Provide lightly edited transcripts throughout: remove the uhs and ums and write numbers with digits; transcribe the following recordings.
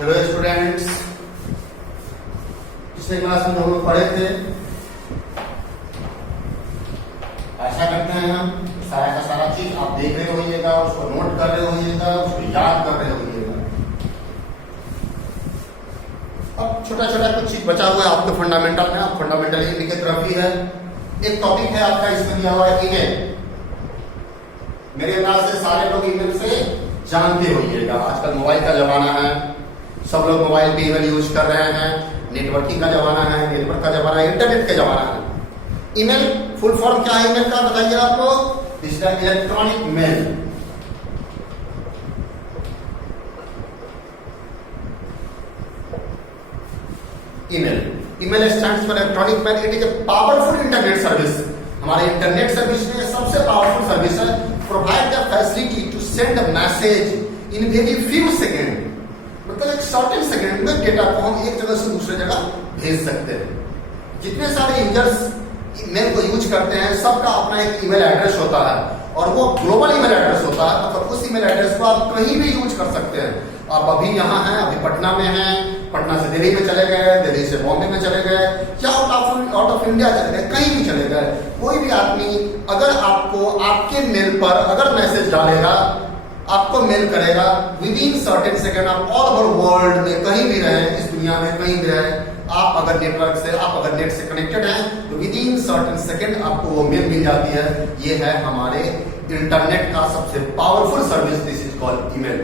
Hello students, पिछले class में हम लोग पढ़े थे। ऐसा करते हैं हम सारा का सारा चीज आप देख रहे होइएगा, उसको नोट कर रहे होइएगा, उसको याद कर रहे होइएगा। अब छोटा छोटा कुछ चीज बचा हुआ है आपके फंडामेंटल में। आप फंडामेंटल ईमेल की तरफ ही है। एक टॉपिक है आपका, इसमें दिया हुआ है ईमेल। मेरे अंदाज से सारे लोग ईमेल से जानते होइएगा। आजकल मोबाइल का जमाना है, सब लोग मोबाइल पे ईमेल यूज कर रहे हैं। नेटवर्किंग का जमाना है, नेटवर्क का जमाना है, इंटरनेट का जमाना है। ईमेल फुल फॉर्म क्या है ईमेल का, बताइए आप लोग। Electronic mail. Email stands for electronic mail. It is a powerful internet service. हमारे इंटरनेट सर्विस में सबसे पावरफुल सर्विस है। Provide the facility to send a message in very few second. मतलब एक सर्टेन सेकंड में डेटा को हम एक जगह से दूसरे जगह भेज सकते हैं। जितने सारे यूजर्स मेल को यूज करते हैं, सबका अपना एक ईमेल एड्रेस होता है और वो ग्लोबल ईमेल एड्रेस होता है। मतलब उस ईमेल एड्रेस को आप कहीं भी यूज कर सकते हैं। आप अभी यहाँ हैं, अभी पटना में हैं, पटना से दिल्ली में चले गए, दिल्ली से बॉम्बे में चले गए, या आउट ऑफ इंडिया चले गए, कहीं भी चले गए। कोई भी आदमी अगर आपको आपके मेल पर अगर मैसेज डालेगा, आपको मेल करेगा, विद इन सर्टेन सेकंड आप ऑल ओवर वर्ल्ड में कहीं भी रहे, इस दुनिया में कहीं भी रहे, आप अगर नेटवर्क से, आप अगर नेट से कनेक्टेड हैं, तो विद इन सर्टेन सेकंड आपको वो मेल मिल जाती है। ये है हमारे इंटरनेट का सबसे powerful service. This is called email.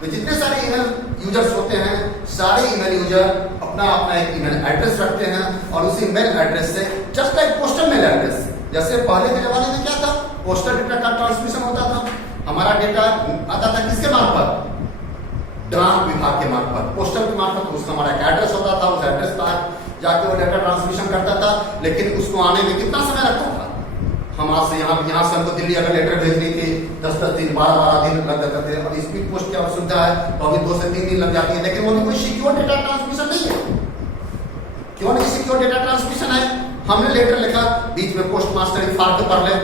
तो जितने सारे ईमेल यूजर्स होते हैं, सारे ईमेल यूजर अपना अपना एक ईमेल एड्रेस रखते हैं और उसी मेल एड्रेस से just like postal mail address, जैसे पहले के जमाने में क्या था, पोस्टल डेटा का ट्रांसमिशन होता था। हमारा डेटा आता था किसके मार्फत? डाक विभाग के मार्फत, पोस्टल के मार्फत। उसका हमारा एक एड्रेस होता था, उस एड्रेस पर जाके वो डेटा ट्रांसमिशन करता था। लेकिन उसको आने में कितना समय लगता था? हम आज से यहाँ से हमको दिल्ली अगर लेटर भेजनी थी, 10-10 दिन 12-12 दिन लग जाते थे। और स्पीड पोस्ट की सुविधा है तो अभी 2 से 3 दिन लग जाती है। लेकिन वो भी कोई सिक्योर डेटा ट्रांसमिशन नहीं है। क्यों नहीं सिक्योर डेटा ट्रांसमिशन है? हमने लेटर लिखा, बीच में पोस्ट मास्टर फाड़ के पढ़ ले,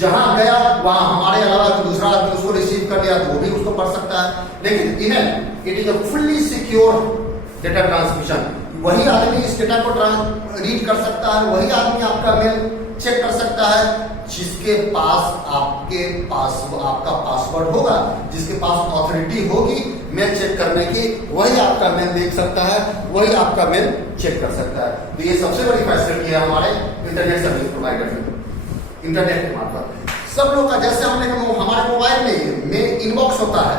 जहां गया वहां हमारे अलावा दूसरा आदमी उसको रिसीव कर लिया तो वो भी उसको पढ़ सकता है। लेकिन email it is a fully secure data transmission. वही आदमी इस डेटा को रीड कर सकता है, वही आदमी आपका मेल चेक कर सकता है जिसके पास आपका पासवर्ड होगा, जिसके पास ऑथोरिटी होगी मेल चेक करने की, वही आपका मेल देख सकता है, वही आपका मेल चेक कर सकता है। तो ये सबसे बड़ी फैसिलिटी है हमारे इंटरनेट सर्विस प्रोवाइडर में। इंटरनेट के मार्फत सब लोग का, जैसे हमने हमारे मोबाइल में इनबॉक्स होता है,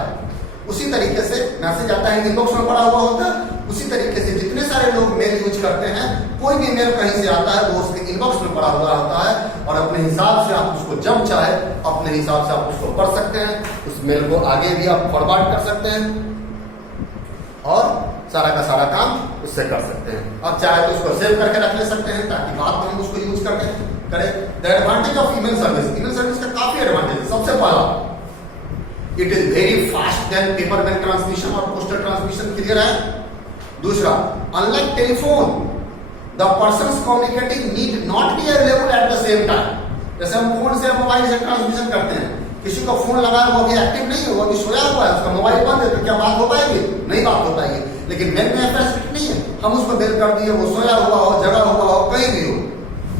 उसी तरीके से मैसेज आता है, इनबॉक्स में पड़ा हुआ होता है। उसी तरीके से जितने सारे लोग मेल यूज करते हैं, कोई भी मेल कहीं से आता है वो उसके इनबॉक्स में पड़ा हुआ होता है और अपने हिसाब से आप उसको जब चाहे अपने हिसाब से आप उसको पढ़ सकते हैं। उस मेल को आगे भी आप फॉरवर्ड कर सकते हैं और सारा का सारा काम उससे कर सकते हैं। अब चाहे तो उसको सेव करके रख ले सकते हैं ताकि बाद में हम उसको यूज करें। The advantage of email service, email service का काफी एडवांटेज है। सबसे पहला, it is very fast then paper mail transmission और पोस्टल ट्रांसमिशन। क्लियर है? दूसरा, unlike telephone, the persons communicating need not be available at the same time. जैसे हम फोन से मोबाइल से ट्रांसमिशन करते हैं, किसी को फोन लगा वो अभी एक्टिव नहीं है, वो अभी सोया हुआ है, उसका मोबाइल बंद है, तो क्या बात हो पाएगी? नहीं बात हो पाएगी। लेकिन मेल में फैसिलिटी नहीं है। हम उसको मेल कर दिए, वो सोया हुआ हो, जगा हुआ हो, कहीं भी हो,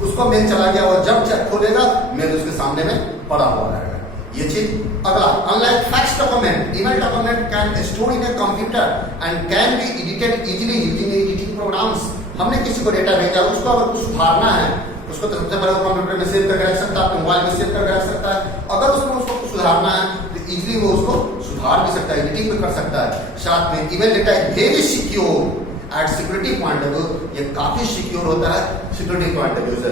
उसको मेल चला गया, वो जब चेक खोलेगा मेल उसके सामने में पड़ा हुआ रहेगा। ये चीज। अगला, unlike fax document, email document can store in a computer and can be edited easily using editing programs. हमने किसी को डेटा भेजा, उसको अगर कुछ सुधारना है, उसको तो सबसे पहले कंप्यूटर में सेव करके रख सकता है, अपने मोबाइल में सेव करके रख सकता है। अगर उसको कुछ सुधारना है तो इजीली वो उसको सुधार भी सकता है, एडिटिंग भी कर सकता है। साथ में email data is very secure at security point of view. ये काफी सिक्योर होता है सिक्योरिटी पॉइंट ऑफ व्यू से।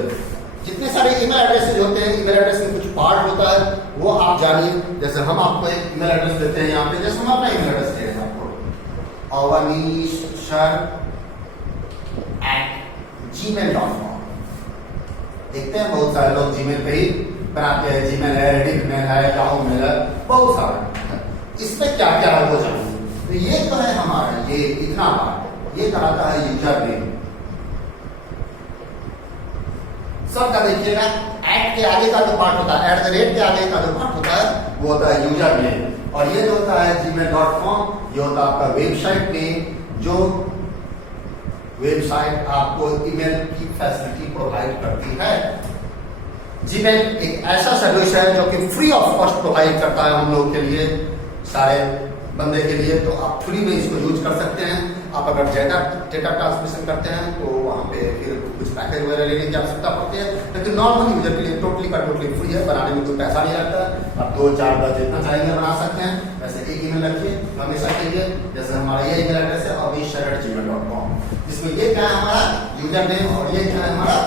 जितने सारे ईमेल एड्रेसेज होते हैं, ईमेल एड्रेस में कुछ पार्ट होता है, वो आप जानिए। जैसे हम आपको एक ईमेल एड्रेस देते हैं यहाँ पे, जैसे हम अपना ईमेल एड्रेस दे रहे हैं आपको, avanishsir@gmail.com। देखते हैं बहुत सारे लोग जीमेल पे ही बनाते हैं। जीमेल है, रेडिट मेल है, याहू मेल है, बहुत सारे। इसमें क्या क्या है वो जानिए। तो ये तो है हमारा, ये इतना पार्ट, ये कहलाता है यूजर नेम। सबका देखिएगा, एट के आगे का जो पार्ट होता है, एट द रेट के आगे का जो पार्ट होता है वो होता है यूजर नेम, और ये जो होता है gmail.com, ये होता है आपका वेबसाइट नेम, जो वेबसाइट आपको ईमेल की फैसिलिटी प्रोवाइड करती है। जीमेल एक ऐसा सर्विस है जो कि फ्री ऑफ कॉस्ट प्रोवाइड करता है हम लोग के लिए, सारे बंदे के लिए। तो आप फ्री में इसको यूज कर सकते हैं। आप अगर डेटा ट्रांसमिशन करते हैं तो वहाँ पे फिर कुछ पैकेज वगैरह लेने की आवश्यकता पड़ती है, लेकिन नॉर्मल यूजर के लिए टोटली का टोटली फ्री है। बनाने में कोई पैसा नहीं लगता। आप 2, 4, 10 जितना चाहेंगे बना सकते हैं। वैसे एक ईमेल रखिए हमेशा के लिए, जैसे हमारा ये ईमेल एड्रेस है avnish@gmail.com, जिसमें ये क्या है हमारा यूजर नेम और ये क्या है हमारा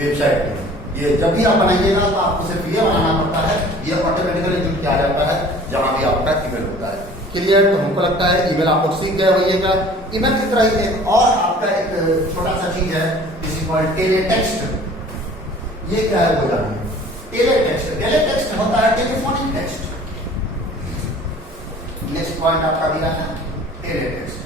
वेबसाइट नेम। ये जब भी आप बनाइएगा तो आपको सिर्फ ये बनाना पड़ता है, ये ऑटोमेटिकली जुड़ के आ जाता है जहाँ भी आपका ईमेल होता है। क्लियर? तो हमको लगता है ईमेल आप लोग सीख गए होइएगा। ईमेल की तरह ही एक और आपका एक छोटा सा चीज है, इसी कॉल्ड टेलीटेक्स्ट। ये क्या है वो जानिए। टेलीटेक्स्ट, टेलीटेक्स्ट होता है टेलीफोनिक टेक्स्ट। नेक्स्ट पॉइंट आपका दिया है टेलीटेक्स्ट।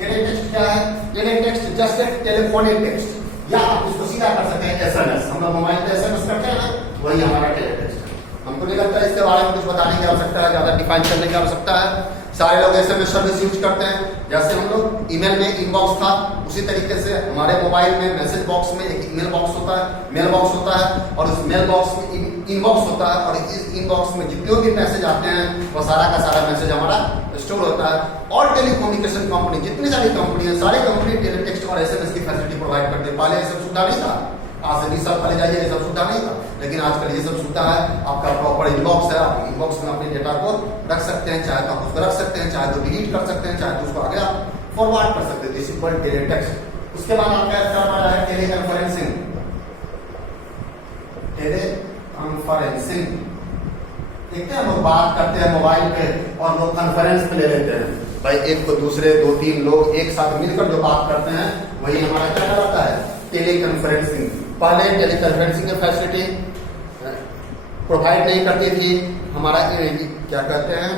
टेलीटेक्स्ट क्या है? टेलीटेक्स्ट जस्ट एक टेलीफोनिक टेक्स्ट, या आप उसको सीधा कर सकते हैं एसएमएस। हम लोग मोबाइल पे एसएमएस करते हैं ना, वही हमारा टेलीटेक्स्ट है। हमको नहीं लगता इसके बारे में कुछ बताने की आवश्यकता है, ज्यादा डिफाइन करने की आवश्यकता है। सारे लोग एसएमएस सर्विस यूज करते हैं। जैसे हम लोग ईमेल में इनबॉक्स था, उसी तरीके से हमारे मोबाइल में मैसेज बॉक्स में एक ईमेल बॉक्स होता है, मेल बॉक्स होता है, और उस मेल बॉक्स में इनबॉक्स होता है। और इस इनबॉक्स में जितने भी मैसेज आते हैं वो सारा का सारा मैसेज हमारा स्टोर होता है। और टेलीकम्युनिकेशन कंपनी, जितनी सारी कंपनी है, सारी कंपनी टेलीटेक्स्ट और एसएमएस की फैसिलिटी प्रोवाइड करते हैं। पहले ये सब सुविधा नहीं था, आज से 20 साल पहले जाइए ये सब सुविधा नहीं था, लेकिन आजकल ये सब सुविधा है। आपका प्रॉपर इनबॉक्स है, आप इनबॉक्स में अपने डेटा को रख सकते हैं, चाहे तो आप उसको रख सकते हैं, चाहे तो डिलीट कर सकते हैं, चाहे तो उसको आगे आप फॉरवर्ड कर सकते हैं। This is called teletext. उसके बाद आपका हमारा है टेलीकॉन्फ्रेंसिंग। टेलीकॉन्फ्रेंसिंग देखते हैं, लोग बात करते हैं मोबाइल पे और लोग कॉन्फ्रेंस में ले लेते हैं। भाई एक को दूसरे 2-3 लोग एक साथ मिलकर जो बात करते हैं वही हमारा क्या कहलाता है? टेलीकॉन्फ्रेंसिंग। पहले टेलीकॉन्फ्रेंसिंग की फैसिलिटी प्रोवाइड नहीं करती थी हमारा क्या कहते हैं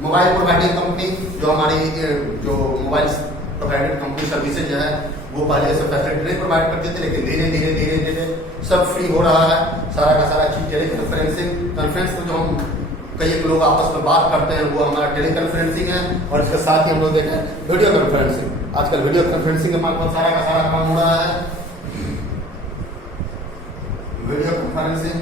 मोबाइल प्रोवाइडिंग कंपनी, जो हमारी जो मोबाइल प्रोवाइडेड कंपनी सर्विसेज है वो पहले सब फैसिलिटी नहीं प्रोवाइड करते थे, लेकिन धीरे धीरे धीरे धीरे सब फ्री हो रहा है। सारा का सारा चीज टेलीकॉन्फ्रेंसिंग, कॉन्फ्रेंस में जो हम कई लोग आपस में बात करते हैं वो हमारा टेलीकॉन्फ्रेंसिंग है। और इसके साथ ही हम लोग देखें वीडियो कॉन्फ्रेंसिंग। आजकल वीडियो कॉन्फ्रेंसिंग के माध्यम सारा का सारा काम हो रहा है। वीडियो कॉन्फ्रेंसिंग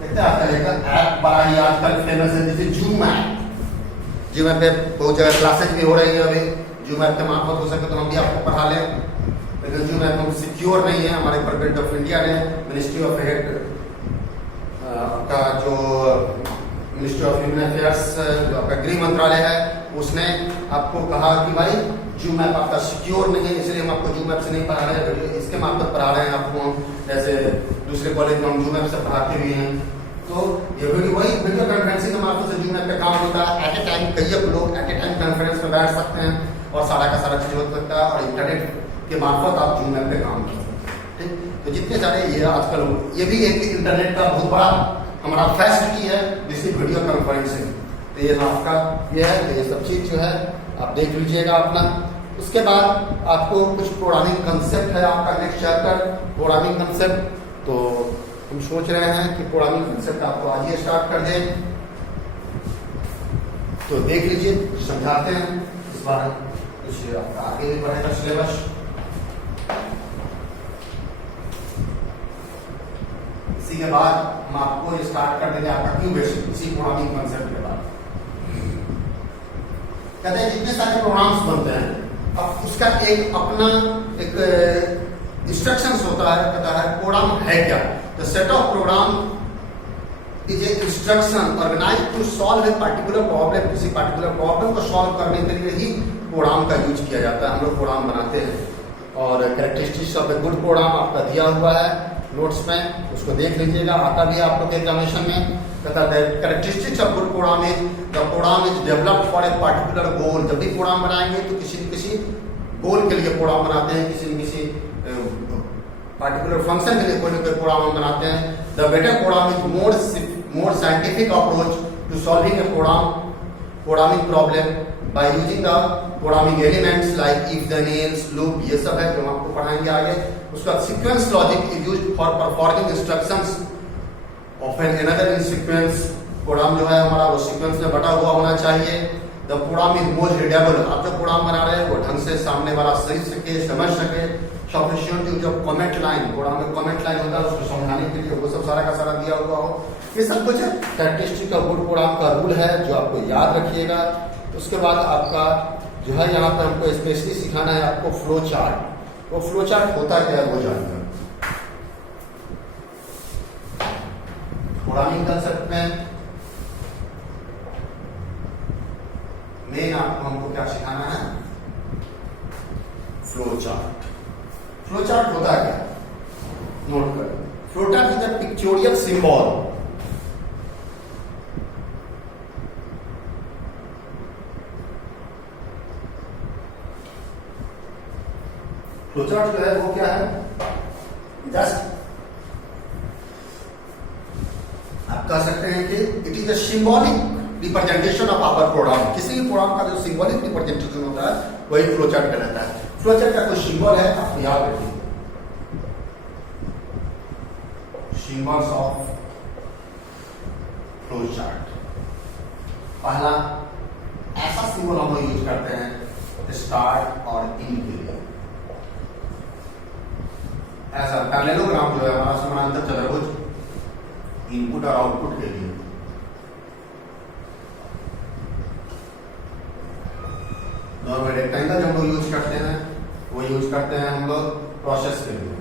देखते हैं ऐप बड़ा ही आजकल फेमस है, जैसे जूम ऐप। जूम ऐप पे बहुत जगह क्लासेज भी हो रही है अभी। जूम ऐप के मार्फत हो सके तो हम भी आपको पढ़ा लें, लेकिन जूम ऐप हम सिक्योर नहीं है। हमारे गवर्नमेंट ऑफ इंडिया ने मिनिस्ट्री ऑफ हेल्थ का जो मिनिस्ट्री ऑफ ह्यूमन अफेयर्स जो आपका गृह मंत्रालय है उसने आपको कहा कि भाई जूम ऐप आपका सिक्योर नहीं है, इसलिए हम आपको जूम ऐप से नहीं पढ़ा रहे हैं, इसके मार्फत पढ़ा रहे हैं आपको। जैसे दूसरे कॉलेज में हम जूम ऐप से पढ़ाते भी हैं। तो ये वही वीडियो कॉन्फ्रेंसिंग के मार्फत से जूम ऐप पे काम होता है। एट ए टाइम कई लोग एट ए टाइम कॉन्फ्रेंस में बैठ सकते हैं और सारा का सारा चीज हो सकता है, और इंटरनेट के मार्फत आप जूम ऐप पे काम कर सकते हैं। ठीक, तो जितने सारे ये आजकल ये भी एक इंटरनेट का बहुत बड़ा हमारा फैसिलिटी है, जिसकी वीडियो कॉन्फ्रेंसिंग। तो ये आपका ये है, तो ये सब चीज जो है आप देख लीजिएगा अपना। उसके बाद आपको कुछ प्रोग्रामिंग कंसेप्ट है आपका नेक्स्ट चैप्टर प्रोग्रामिंग कंसेप्ट। तो हम सोच रहे हैं कि प्रोग्रामिंग कंसेप्ट आपको आज ही स्टार्ट कर दें। तो देख लीजिए, समझाते हैं इस बार कुछ आपका आगे भी बढ़ेगा सिलेबस। इसी के बाद हम आपको स्टार्ट कर देंगे आपका क्यू बेसिक, इसी प्रोग्रामिंग कंसेप्ट के बाद। कहते हैं जितने सारे प्रोग्राम्स बनते हैं अब उसका एक अपना एक इंस्ट्रक्शंस होता है, कहता है प्रोग्राम है क्या। The set of program is a instruction organize to solve a particular problem. किसी पर्टिकुलर प्रॉब्लम को सॉल्व करने के लिए ही प्रोग्राम का यूज किया जाता है। हम लोग प्रोग्राम बनाते हैं और characteristics of a good program आपका दिया हुआ है नोट्स में, उसको देख लीजिएगा। आता भी आप लोग एग्जामिनेशन में कहता है characteristics of good program is the program is developed for a particular goal. जब भी प्रोग्राम बनाएंगे तो किसी न किसी गोल के लिए प्रोग्राम बनाते हैं, किसी न किसी पर्टिकुलर फंक्शन के लिए कोई ना कोई प्रोग्राम बनाते हैं। The better program is more scientific approach to solving a programming problem by using the programming elements like if then else loop, ये सब है जो हम आपको पढ़ाएंगे आगे। उसका sequence logic is used for performing instructions often another in sequence, program जो है हमारा वो सीक्वेंस में बटा हुआ होना चाहिए। The program is more readable, आप जो प्रोग्राम बना रहे हैं वो ढंग से सामने वाला सही सके, समझ सके। सफिशिएंट जो कमेंट लाइन, प्रोग्राम में कमेंट लाइन होता है उसको समझाने के लिए वो सब सारा का सारा दिया हुआ हो। ये सब कुछ कैरेक्टरिस्टिक ऑफ गुड प्रोग्राम का रूल है जो आपको याद रखिएगा। उसके बाद आपका जो है यहाँ पर हमको स्पेशली सिखाना है आपको फ्लो चार्ट। वो फ्लो चार्ट होता क्या है वो जानना। प्रोग्रामिंग कंसेप्ट में मेन आपको हमको क्या सिखाना है, फ्लो चार्ट। फ्लो चार्ट होता क्या, नोट कर। Flow chart is a pictorial symbol. Flow chart जो है वो क्या है, जस्ट आप कह सकते हैं कि it is a symbolic representation of our program. किसी भी प्रोग्राम का जो सिंबॉलिक रिप्रेजेंटेशन होता है वही फ्लो चार्ट कहलाता है। फ्लो चार्ट का कोई सिंबल है आप याद रखिए, सिंबल्स ऑफ फ्लो चार्ट। पहला ऐसा सिंबल हम लोग यूज करते हैं स्टार्ट और इन के लिए। ऐसा पैरेललोग्राम जो है हमारा समानांतर चतुर्भुज, इनपुट और आउटपुट के लिए। नॉर्मल रेक्टेंगल जो हम लोग यूज करते हैं वो यूज करते हैं हम लोग प्रोसेस के लिए।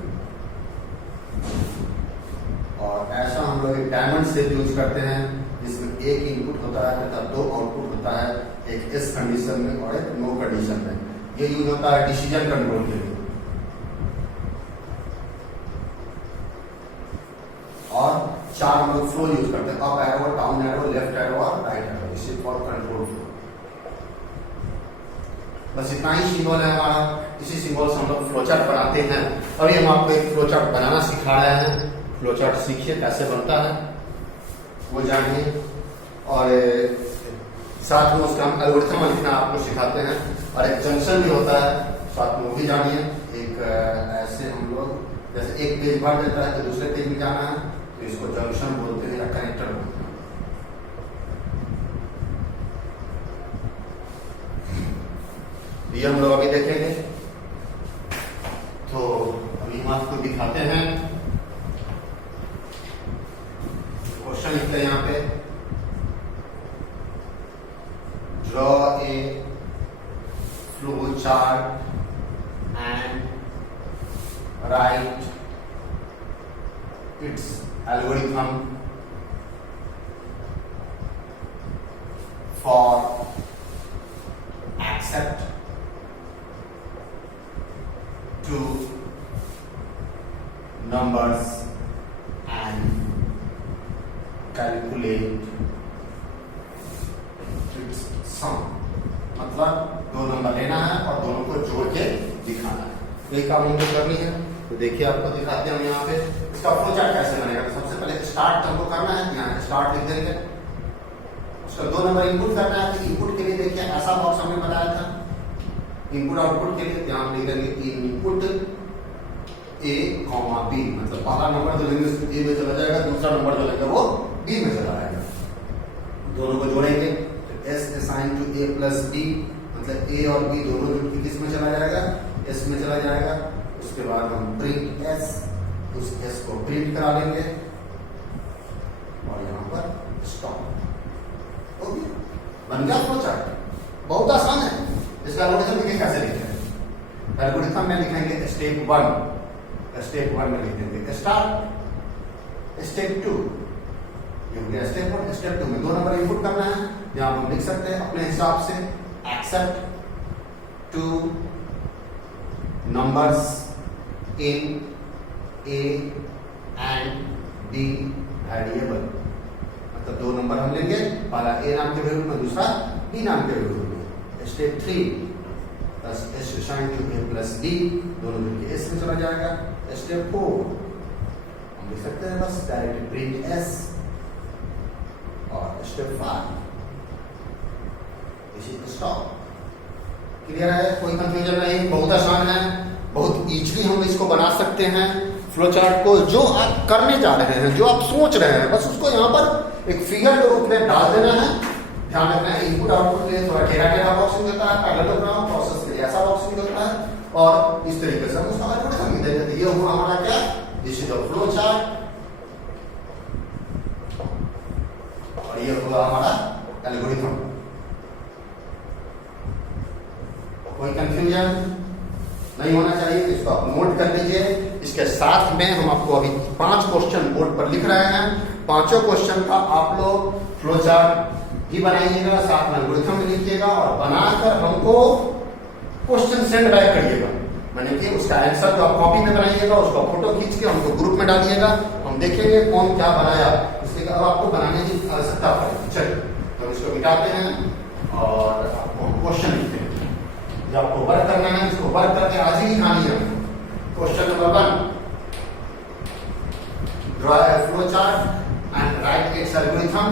और ऐसा हम लोग एक डायमंड शेप यूज करते हैं जिसमें एक इनपुट होता है तथा दो आउटपुट होता है, एक इस कंडीशन में और एक नो कंडीशन में। ये यूज होता है डिसीजन कंट्रोल के लिए। और चार हम लोग फ्लो यूज करते हैं, up arrow, down arrow, left arrow और राइट एरो। इसे फॉर कंट्रोल फ्लो। बस इतना ही सिंबल है हमारा। इसी सिंबल से हम लोग फ्लो चार्ट बनाते हैं। अभी हम आपको एक फ्लो चार्ट बनाना सिखा रहे हैं। फ्लो चार्ट सीखिए कैसे बनता है वो जानिए, और साथ में उसका हम एल्गोरिथम लिखना आपको सिखाते हैं। और एक जंक्शन भी होता है साथ में, वो भी जानिए। एक ऐसे हम लोग जैसे एक पेज भर देता है तो दूसरे पेज में जाना है तो इसको जंक्शन बोलते हैं या कनेक्टर बोलते हैं। ये हम लोग अभी देखेंगे। तो अभी हम आपको दिखाते हैं। क्वेश्चन लिखते हैं यहाँ पे, draw a flow chart and write its algorithm for accept to numbers and calculate its sum। मतलब दो नंबर लेना है और दोनों को जोड़ के दिखाना है। यही काम हमको करनी है। तो देखिए आपको दिखाते हैं हम यहाँ पे इसका फ्लो चार्ट कैसे बनेगा। तो सबसे पहले स्टार्ट हमको करना है, यहाँ स्टार्ट लिख देंगे। उसका दो नंबर इनपुट करना है। तो इनपुट के लिए देखिए ऐसा बॉक्स हमने बनाया था इनपुट आउटपुट के लिए। ध्यान लिख देंगे इनपुट ए कॉमा बी, मतलब पहला नंबर जो लेंगे ए में चला जाएगा, दूसरा नंबर जो लेंगे वो बी में चला जाएगा। दोनों को जोड़ेंगे तो S assign to A plus B, मतलब ए और बी दोनों जुड़ के किस में चला जाएगा, एस में चला जाएगा। उसके बाद हम प्रिंट एस, उस एस को प्रिंट करा लेंगे और यहाँ पर स्टॉप। ओके, बन गया फ्लो चार्ट। बहुत आसान है। इसका एल्गोरिथम देखिए कैसे लिखते हैं। एल्गोरिथम में लिखेंगे स्टेप 1, स्टेप 1 में लिख देंगे स्टार्ट, स्टेप 2 ये हो गया स्टेप 1। स्टेप 2 में दो नंबर इनपुट करना है। यहाँ हम लिख सकते हैं अपने हिसाब से accept two numbers in A and B variable, मतलब दो नंबर हम लेंगे, पहला ए नाम के वैल्यू में, दूसरा बी नाम के वैल्यू में। Step 3 plus S assign to A plus B, दोनों मिलकर एस में चला जाएगा। स्टेप 4 हम लिख सकते हैं बस डायरेक्ट प्रिंट एस। और स्टेप 5 इसी स्टॉप। क्लियर है, कोई कंफ्यूजन नहीं, बहुत आसान है, बहुत इजीली हम इसको बना सकते हैं। फ्लो चार्ट को जो आप करने जा रहे हैं, जो आप सोच रहे हैं, बस उसको यहाँ पर एक फिगर के रूप में डाल देना है। ध्यान रखना है इनपुट आउटपुट के लिए थोड़ा टेढ़ा टेढ़ा बॉक्सिंग देता है, पैरेललोग्राम प्रोसेस के लिए ऐसा बॉक्सिंग होता है, और इस तरीके से हम उसका एल्गोरिथम दे देते हैं। ये हुआ हमारा क्या, this is the flow chart, और ये हुआ हमारा एल्गोरिथम। कोई कंफ्यूजन नहीं होना चाहिए, इसको आप नोट कर लीजिए। इसके साथ में हम आपको अभी 5 क्वेश्चन बोर्ड पर लिख रहे हैं। 5 क्वेश्चन का आप लोग फ्लो चार्ट भी बनाइएगा, साथ में एल्गोरिथम भी लिखिएगा, और बनाकर हमको क्वेश्चन सेंड बैक करिएगा। मैंने कि उसका आंसर जो आप कॉपी में बनाइएगा, उसका फोटो खींच के हमको ग्रुप में डालिएगा। हम देखेंगे कौन क्या बनाया, उसके बाद आपको बनाने की आवश्यकता पड़ेगी। चलिए तो इसको मिटाते हैं और आपको हम क्वेश्चन लिखते हैं। जो आपको वर्क करना है, इसको वर्क करके आज ही लिखानी है। Question number 1, draw a flow chart and write its algorithm.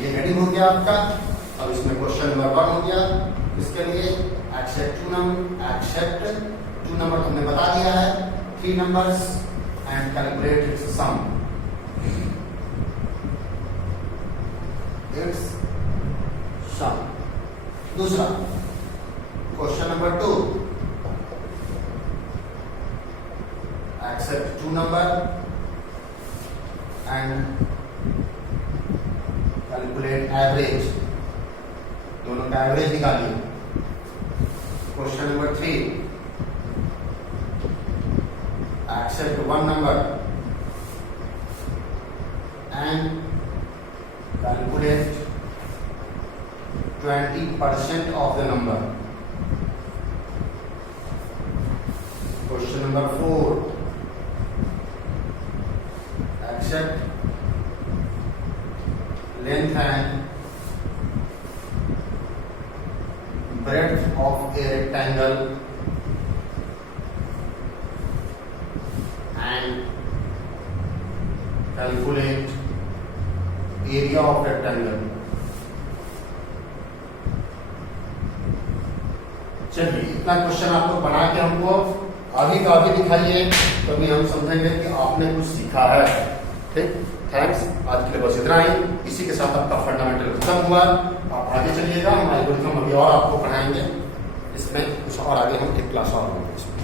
ये हेडिंग हो गया आपका। अब इसमें क्वेश्चन नंबर 1 हो गया। इसके लिए एक्सेप्ट 2 नंबर हमने बता दिया है, 3 numbers and calculate its sum. Its sum. दूसरा question number 2, accept 2 number and calculate average. दोनों का एवरेज निकालिए। Question number 3, accept 1 number and calculate 20% of the number. Question number 4, accept length and breadth of a rectangle and calculate area of rectangle। चलिए इतना question आप लोग बना के हमको आगे का आगे दिखाइए, तभी हम समझेंगे कि आपने कुछ सीखा है। ठीक, थैंक्स। आज के लिए बस इतना ही। इसी के साथ आपका फंडामेंटल खत्म हुआ। आप आगे चलिएगा, हम एल्गोरिथम अभी और आपको पढ़ाएंगे। इसमें कुछ और आगे हम एक क्लास और होंगे इसमें।